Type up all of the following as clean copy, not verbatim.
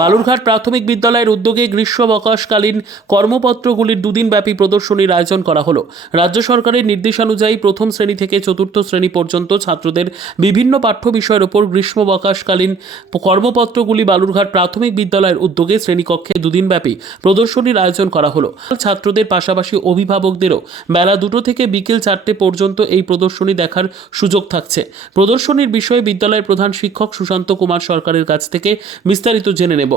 বালুরঘাট প্রাথমিক বিদ্যালয়ের উদ্যোগে গ্রীষ্মাবকাশকালীন কর্মপত্রগুলির দুদিনব্যাপী প্রদর্শনীর আয়োজন করা হলো। রাজ্য সরকারের নির্দেশানুযায়ী প্রথম শ্রেণী থেকে চতুর্থ শ্রেণী পর্যন্ত ছাত্রদের বিভিন্ন পাঠ্য বিষয়ের ওপর গ্রীষ্মাবকাশকালীন কর্মপত্রগুলি বালুরঘাট প্রাথমিক বিদ্যালয়ের উদ্যোগে শ্রেণীকক্ষে দুদিনব্যাপী প্রদর্শনীর আয়োজন করা হলো। ছাত্রদের পাশাপাশি অভিভাবকদেরও বেলা 2টো থেকে বিকেল 4টে পর্যন্ত এই প্রদর্শনী দেখার সুযোগ থাকছে। প্রদর্শনীর বিষয়ে বিদ্যালয়ের প্রধান শিক্ষক সুশান্ত কুমার সরকারের কাছ থেকে বিস্তারিত জেনে নেব।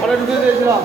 ঘরে ঢুকে দিয়েছিলাম।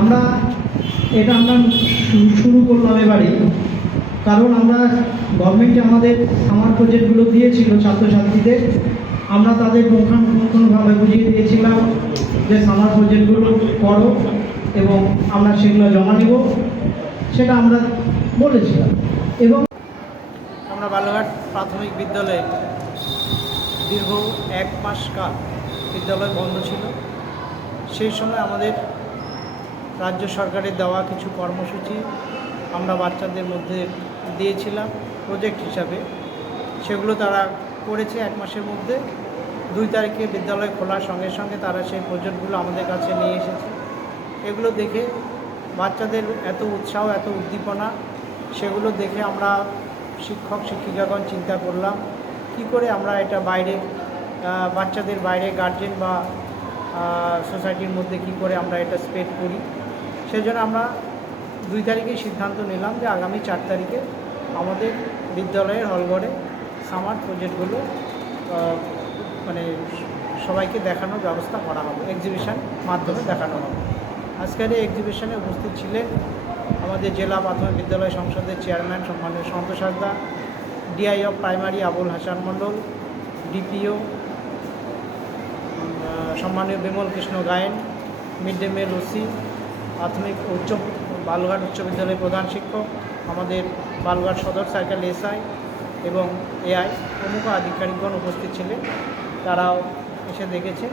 আমরা শুরু করলাম এবারে, কারণ আমরা গভর্নমেন্টে আমাদের সামার প্রজেক্টগুলো দিয়েছিল ছাত্রছাত্রীদের। আমরা তাদের পুঙ্খানুপুঙ্খভাবে বুঝিয়ে দিয়েছিলাম যে সামার প্রজেক্টগুলো করো এবং আমরা সেগুলো জমা নেব, সেটা আমরা বলেছিলাম। এবং আমরা বালুরঘাট প্রাথমিক বিদ্যালয়ে দীর্ঘ 1 মাস কাল বিদ্যালয় বন্ধ ছিল। সেই সময় আমাদের রাজ্য সরকারের দেওয়া কিছু কর্মসূচি আমরা বাচ্চাদের মধ্যে দিয়েছিলাম প্রজেক্ট হিসাবে। সেগুলো তারা করেছে 1 মাসের মধ্যে। 2 তারিখে বিদ্যালয় খোলার সঙ্গে সঙ্গে তারা সেই প্রজেক্টগুলো আমাদের কাছে নিয়ে এসেছে। এগুলো দেখে বাচ্চাদের এত উৎসাহ, এত উদ্দীপনা, সেগুলো দেখে আমরা শিক্ষক শিক্ষিকাগণ চিন্তা করলাম কি করে আমরা এটা বাইরে বাচ্চাদের বাইরে গার্জেন বা সোসাইটির মধ্যে কি করে আমরা এটা স্প্রেড করি। সেজন্য আমরা 2 তারিখে সিদ্ধান্ত নিলাম যে আগামী 4 তারিখে আমাদের বিদ্যালয়ের হলঘরে সামার প্রজেক্টগুলো মানে সবাইকে দেখানোর ব্যবস্থা করা হবে, এক্সিবিশন মাধ্যমে দেখানো হবে। আজকের এই এক্সিবিশনে উপস্থিত ছিলেন আমাদের জেলা প্রাথমিক বিদ্যালয় সংসদের চেয়ারম্যান সম্মানীয় Santosh Hasda, DI of primary Abul Hasan Mondal, DPO সম্মানীয় Bimal Krishna Gayen, mid day meal OC, প্রাথমিক বালুরঘাট উচ্চ বিদ্যালয়ের প্রধান শিক্ষক, আমাদের বালুঘাট সদর সার্কেল এসআই এবং এআই প্রমুখ আধিকারিকগণ উপস্থিত ছিলেন। তারাও এসে দেখেছে।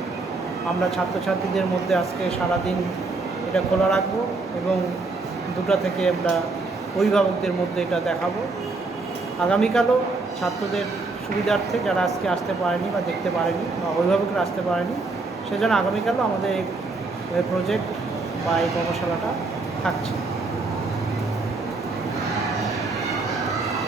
আমরা ছাত্রছাত্রীদের মধ্যে আজকে সারাদিন এটা খোলা রাখবো এবং 2টা থেকে আমরা অভিভাবকদের মধ্যে এটা দেখাবো। আগামীকালও ছাত্রদের সুবিধার্থে যারা আজকে আসতে পারেনি বা দেখতে পারেনি বা অভিভাবকরা আসতে পারেনি, সেজন্য আগামীকালও আমাদের এই প্রজেক্ট বা এই কর্মশালাটা থাকছে।